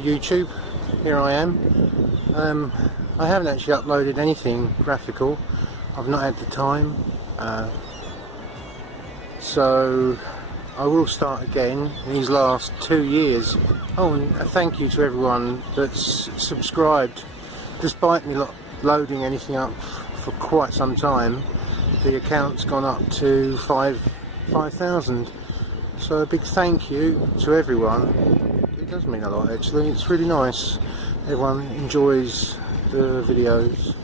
YouTube, here I am. I haven't actually uploaded anything graphical. I've not had the time, so I will start again in these last 2 years. Oh, and a thank you to everyone that's subscribed. Despite me loading anything up for quite some time, the account's gone up to 5,000. So a big thank you to everyone. It does mean a lot actually. It's really nice. Everyone enjoys the videos.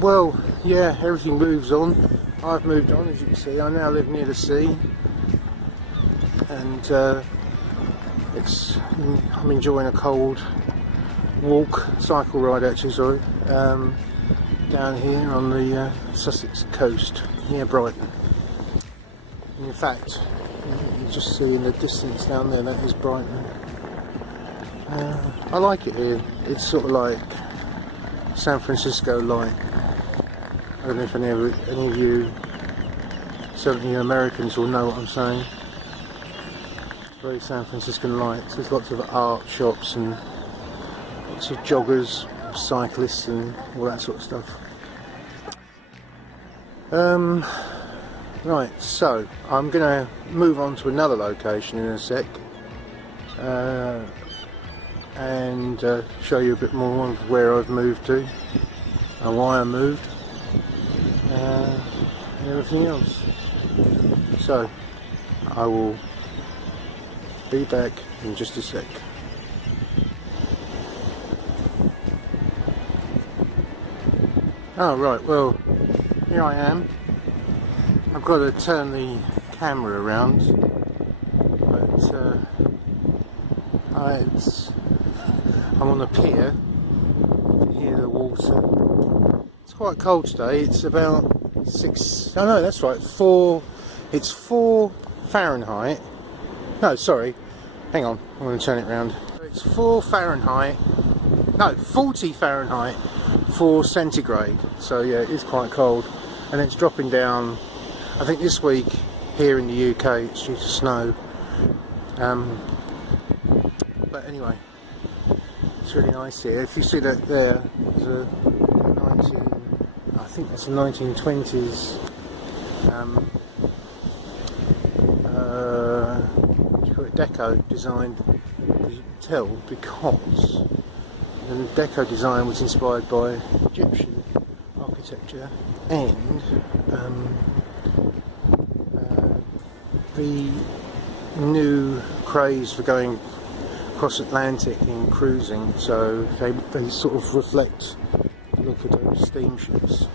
Well, yeah, everything moves on. I've moved on, as you can see. I now live near the sea, and I'm enjoying a cold cycle ride actually, sorry, down here on the Sussex coast near Brighton. And in fact, you just see in the distance down there, that is Brighton. I like it here. It's sort of like San Francisco light. I don't know if any of you, certainly you Americans, will know what I'm saying. It's very San Franciscan lights. There's lots of art shops and lots of joggers, cyclists and all that sort of stuff. Right, so I'm going to move on to another location in a sec and show you a bit more of where I've moved to and why I moved. And everything else. So I will be back in just a sec. Oh right, well, here I am. I've got to turn the camera around, but I'm on a pier. You can hear the water. It's quite cold today. It's about 6. Oh no, that's right. 4. It's 4 Fahrenheit. No, sorry. Hang on. I'm going to turn it round. It's 4 Fahrenheit. No, 40 Fahrenheit, 4 centigrade. So yeah, it is quite cold, and it's dropping down. I think this week here in the UK it's due to snow. But anyway, it's really nice here. If you see that there's a I think that's a 1920s what do you call it, deco design. You can tell because the deco design was inspired by Egyptian architecture and the new craze for going across Atlantic in cruising, so they sort of reflect the look of those steamships.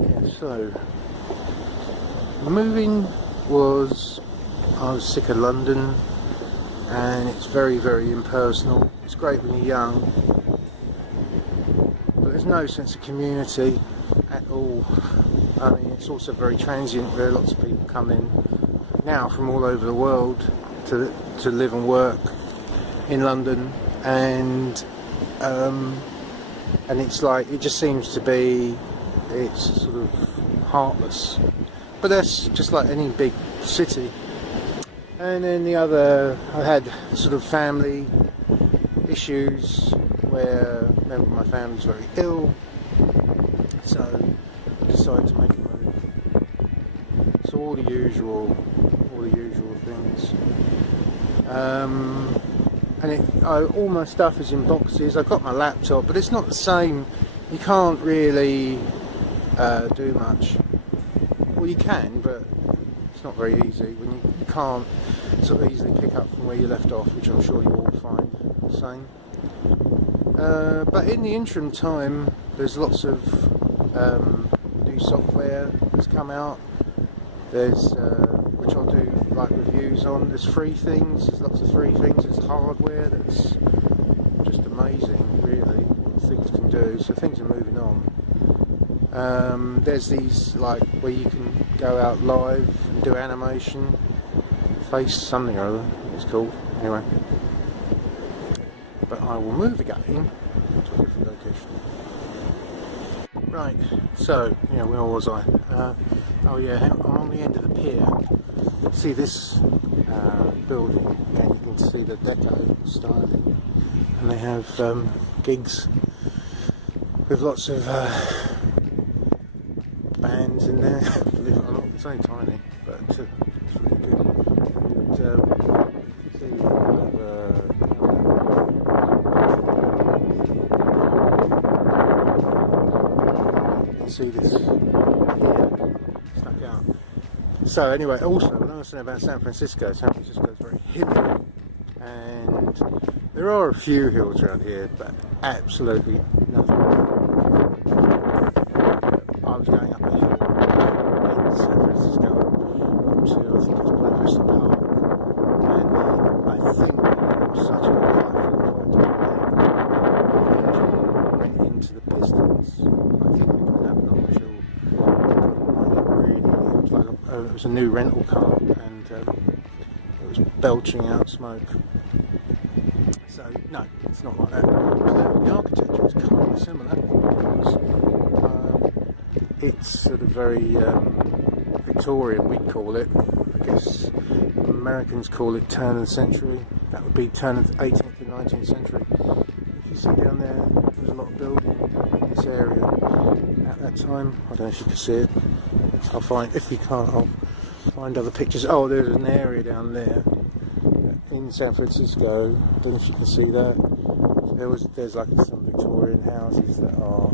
Yeah, so moving was, I was sick of London, and it's very, very impersonal. It's great when you're young, but there's no sense of community at all. I mean, it's also very transient. There are lots of people come in now from all over the world to live and work in London, and it's like, it just seems to be, it's sort of heartless. But that's just like any big city. And then the other, I had sort of family issues where a member of my family was very ill, so I decided to make a move. So all the usual things. And all my stuff is in boxes. I've got my laptop, but it's not the same. You can't really do much. Well, you can, but it's not very easy when you can't sort of easily pick up from where you left off, which I'm sure you all find the same. But in the interim time, there's lots of new software that's come out. There's which I'll do like reviews on. There's free things. There's lots of free things. There's hardware that's just amazing, really, what things can do. So things are moving on. There's these like where you can go out live and do animation, face something or other it's called. Anyway, but I will move again to a different location. Right, so, yeah, where was I? Oh yeah, I'm on the end of the pier. See this building, and you can see the deco styling. And they have gigs with lots of bands in there. Believe it or not, it's only tiny, but it's really good. And see this here stuck out. So anyway, also when I was saying about San Francisco is very hilly, and there are a few hills around here, but absolutely nothing. I was going up a hill in San Francisco up to, I think it's Breakfast Park, and I think it was such a went into the Pistons. I think they could have an optional. It was a new rental car, and it was belching out smoke. So no, it's not like that. The architecture is kind of similar because it's sort of very Victorian, we'd call it. I guess Americans call it turn of the century. That would be turn of the 18th and 19th century. If you see down there, there's a lot of building in this area at that time. I don't know if you can see it. I'll find, if you can't, I'll find other pictures. Oh, there's an area down there in San Francisco. I don't know if you can see that. There's like some Victorian houses that are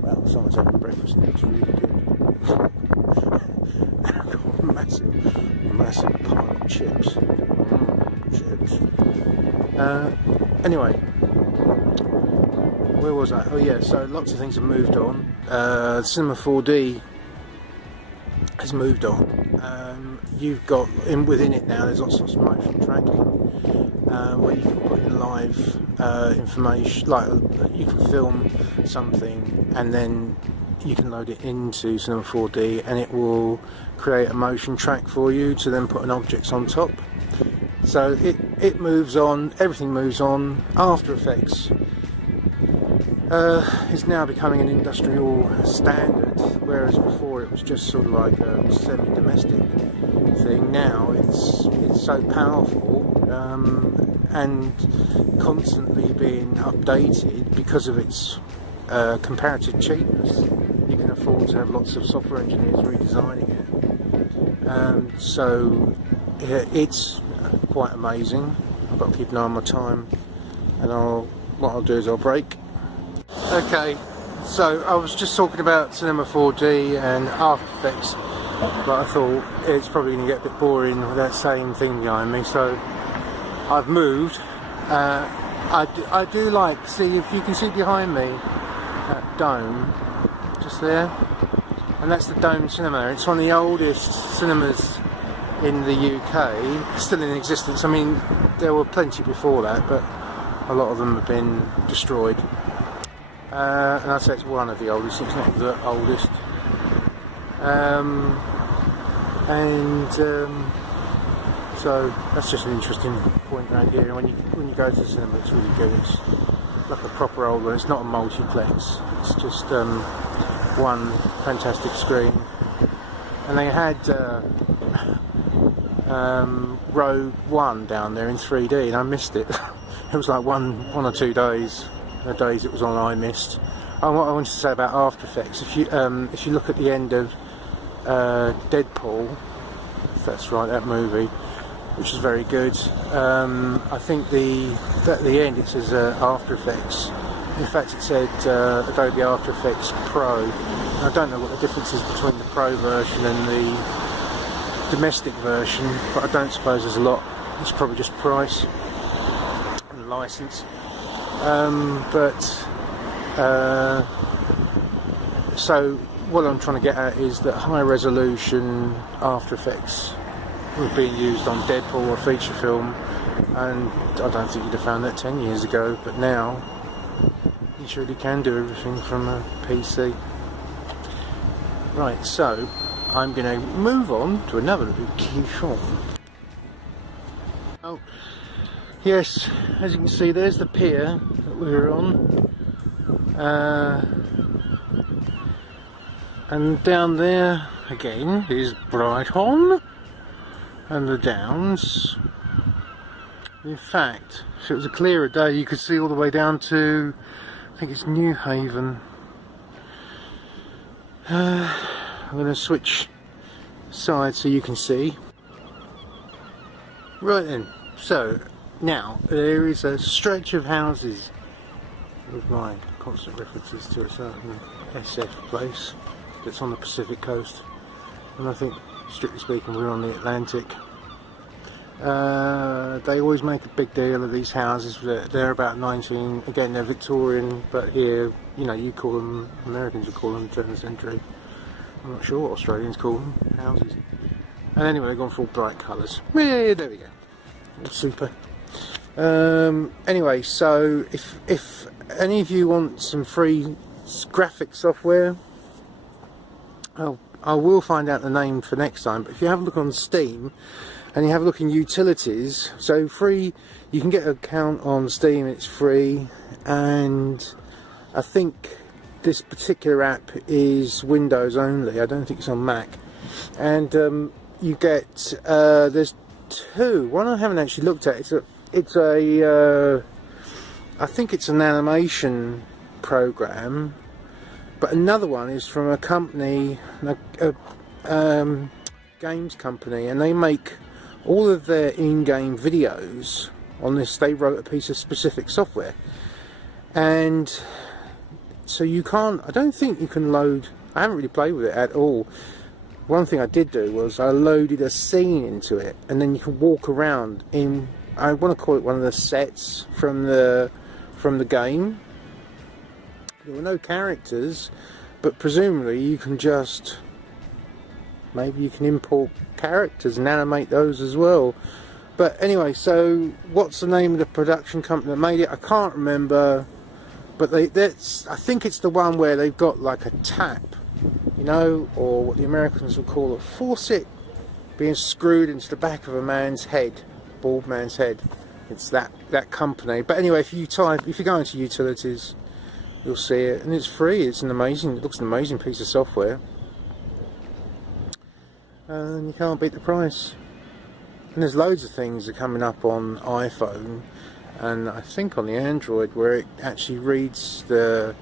well, someone's having breakfast and it's really good. I've got a massive pile of chips. Chips. Anyway, where was I? Oh yeah, so lots of things have moved on. Cinema 4D has moved on. You've got within it now. There's lots of motion tracking where you can put in live information. Like you can film something and then you can load it into Cinema 4D, and it will create a motion track for you to then put an object on top. So it moves on. Everything moves on. After Effects is now becoming an industrial standard, whereas before it was just sort of like a semi-domestic thing. Now it's so powerful and constantly being updated because of its comparative cheapness. You can afford to have lots of software engineers redesigning it. So it's quite amazing. I've got to keep an eye on my time, and what I'll do is I'll break. Okay, so I was just talking about Cinema 4D and After Effects, but I thought it's probably going to get a bit boring with that same thing behind me, so I've moved. I do like, see if you can see behind me, that dome, just there, and that's the Dome Cinema. It's one of the oldest cinemas in the UK, still in existence. I mean, there were plenty before that, but a lot of them have been destroyed. And I'd say it's one of the oldest, it's not the oldest. So that's just an interesting point around here. When you go to the cinema, it's really good. It's like a proper old one. It's not a multiplex. It's just one fantastic screen. And they had Rogue One down there in 3D, and I missed it. It was like one or 2 days. The days it was on, I missed. And what I wanted to say about After Effects, if you look at the end of Deadpool, if that's right, that movie, which is very good. I think at the end it says After Effects. In fact, it said Adobe After Effects Pro. And I don't know what the difference is between the Pro version and the domestic version, but I don't suppose there's a lot. It's probably just price and license. So what I'm trying to get at is that high resolution After Effects was being used on Deadpool or feature film, and I don't think you'd have found that 10 years ago, but now you surely can do everything from a PC. Right, so I'm going to move on to another location. Oh, yes, as you can see, there's the pier that we were on. And down there again is Brighton and the Downs. In fact, if it was a clearer day, you could see all the way down to, I think it's New Haven. I'm going to switch sides so you can see. Right then, so now there is a stretch of houses with my constant references to a certain SF place that's on the Pacific coast, and I think, strictly speaking, we're on the Atlantic. They always make a big deal of these houses. They're about 19, again they're Victorian, but here, you know, you call them, Americans would call them turn of the century. I'm not sure what Australians call them, houses. And anyway, they've gone for all bright colours. Yeah, there we go. Super. Anyway, so if any of you want some free graphic software, I will find out the name for next time, but if you have a look on Steam and you have a look in utilities, so free, you can get an account on Steam, it's free, and I think this particular app is Windows only, I don't think it's on Mac. And you get, there's two, one I haven't actually looked at, it's a I think it's an animation program, but another one is from a company, games company, and they make all of their in-game videos on this. They wrote a piece of specific software, and so you can't, I don't think you can load, I haven't really played with it at all. One thing I did do was I loaded a scene into it, and then you can walk around in, I want to call it one of the sets from the game. There were no characters, but presumably you can just, maybe you can import characters and animate those as well. But anyway, so what's the name of the production company that made it? I can't remember, but that's, I think it's the one where they've got like a tap, you know, or what the Americans would call a faucet being screwed into the back of a man's head, bald man's head. It's that company. But anyway, if you go into utilities, you'll see it, and it's free. It's an amazing, it looks an amazing piece of software, and you can't beat the price. And there's loads of things that are coming up on iPhone, and I think on the Android, where it actually reads the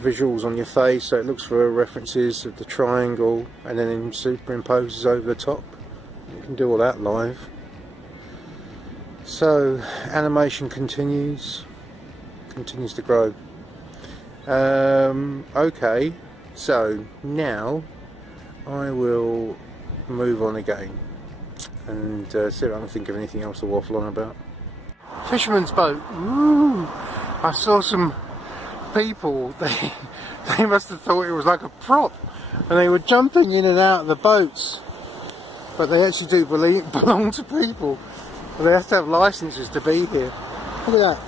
visuals on your face, so it looks for references of the triangle and then superimposes over the top. You can do all that live. So animation continues to grow. Okay, so now I will move on again and see if I can think of anything else to waffle on about. Fisherman's boat. Ooh, I saw some people, they must have thought it was like a prop, and they were jumping in and out of the boats, but they actually do belong to people. They have to have licenses to be here. Look at that.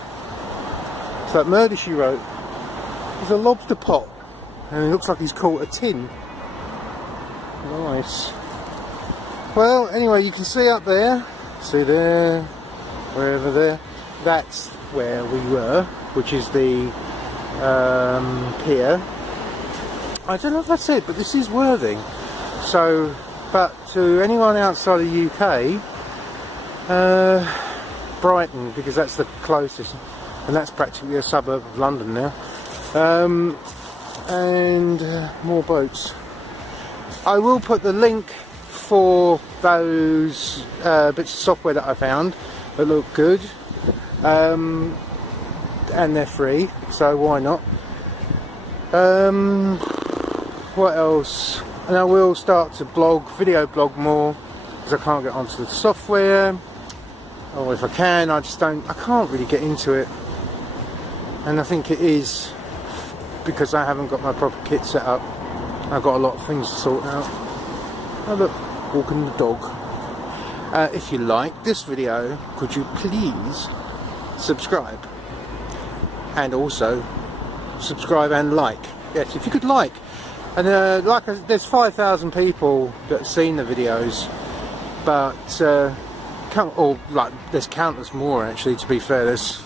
It's like Murder, She Wrote. There's a lobster pot, and it looks like he's caught a tin. Nice. Well, anyway, you can see up there, see there, wherever there, that's where we were, which is the pier. I don't know if that's it, but this is Worthing. So, but to anyone outside the UK, Brighton, because that's the closest, and that's practically a suburb of London now. And more boats. I will put the link for those bits of software that I found that look good, and they're free, so why not. What else? And I will start to video blog more, because I can't get onto the software, or if I can, I can't really get into it, and I think it is because I haven't got my proper kit set up. I've got a lot of things to sort out. Oh look, walking the dog. If you like this video, could you please subscribe, and also subscribe and like. Yes, if you could like. And there's 5,000 people that have seen the videos, but there's countless more actually, to be fair. There's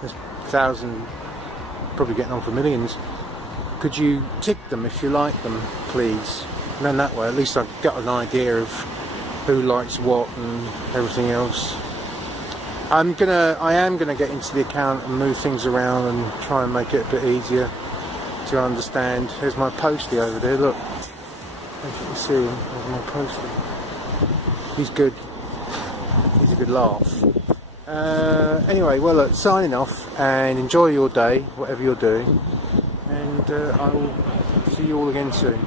1,000 probably getting on for millions. Could you tick them if you like them, please? And then that way at least I've got an idea of who likes what and everything else. I am gonna get into the account and move things around and try and make it a bit easier to understand. There's my postie over there, look. If you can see him, there's my postie. He's good. He's a good laugh. Anyway, well look, signing off, and enjoy your day, whatever you're doing, and I will see you all again soon.